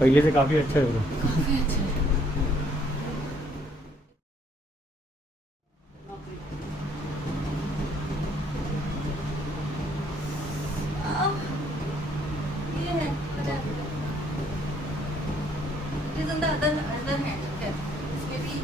पहले से काफ़ी अच्छा है ब्रो। काफी अच्छा है। आह, ये है It is on the other hand. Okay. इसमें भी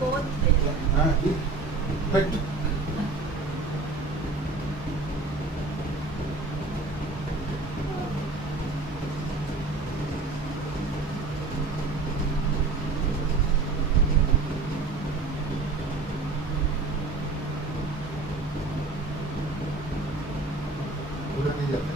बहुत हाँ ठीक हट पूरा नहीं जाता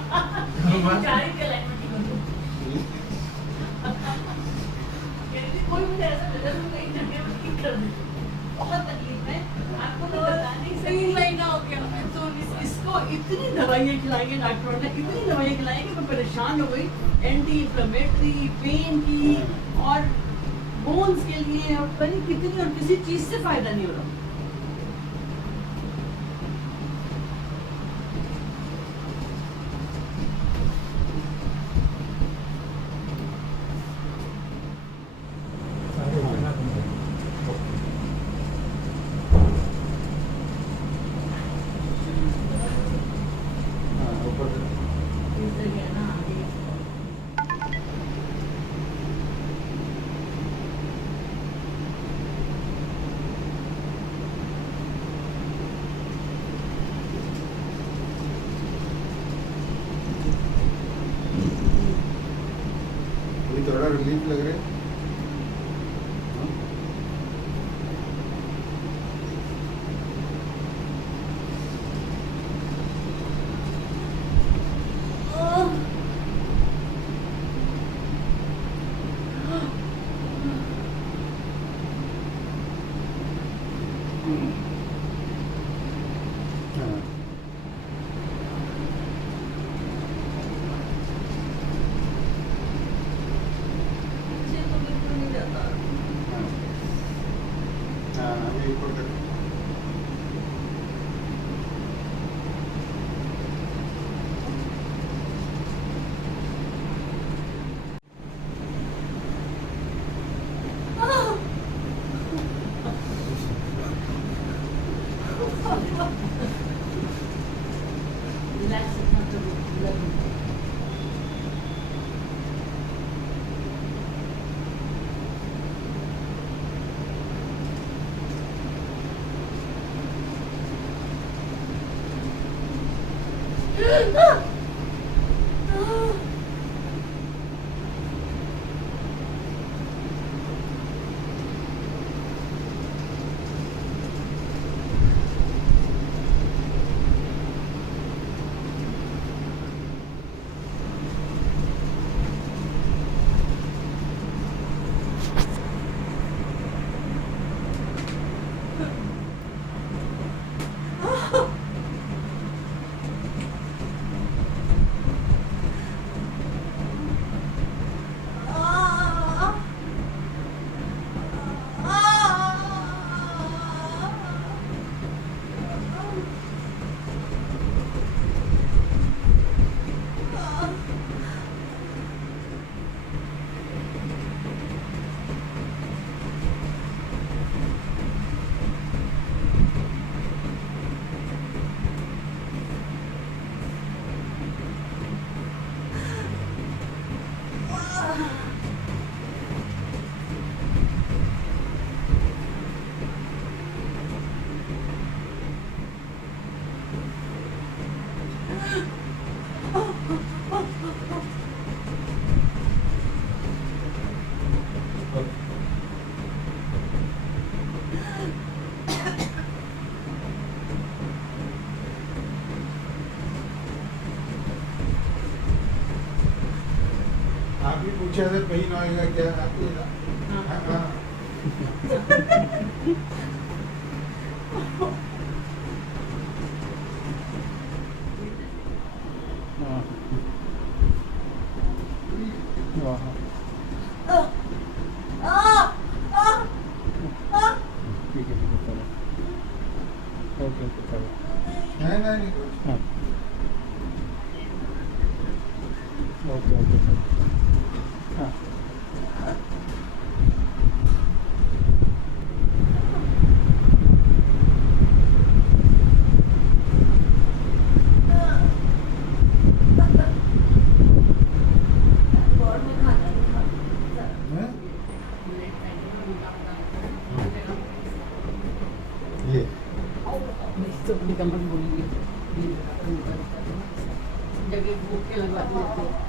जारी के लाइन में ठीक हो कोई मुझे ऐसा लगा तुम कहीं जगह में ठीक कर दे बहुत तकलीफ है आपको तो बता नहीं सकती 3 महीना हो गया तो इसको इतनी दवाइयाँ खिलाई है डॉक्टरों ने इतनी दवाइयाँ खिलाई कि मैं परेशान हो गई एंटी इन्फ्लेमेटरी पेन की और बोन्स के लिए और पता नहीं कितनी और किसी चीज से फायदा नहीं हो रहा हाँ ऊपर इस जगह ना आगे अभी थोड़ा रिलीफ लग रहा है हाँ? हाँ मुझे तो बिल्कुल नहीं जाता हाँ हाँ अभी ऊपर तक रिलैक्स इतना तो लग पीछे से पेन आएगा क्या आपको? हाँ। हाँ। हाँ वाह ठीक है चलो ओके ओके चलो नहीं हाँ ओके ओके चलो हाँ हैं? ये जगह भूख के लगवा देते हैं।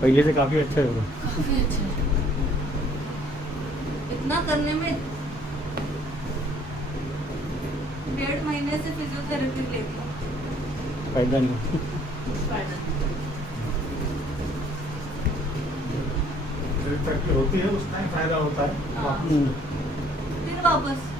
पहले से काफ़ी अच्छा होगा काफी अच्छा है। इतना करने में 1.5 महीने से फिजियोथेरेपी लेती हूँ। फायदा नहीं फायदा जब तक होती है उस टाइम फायदा होता है। हाँ। हम्म, फिर वापस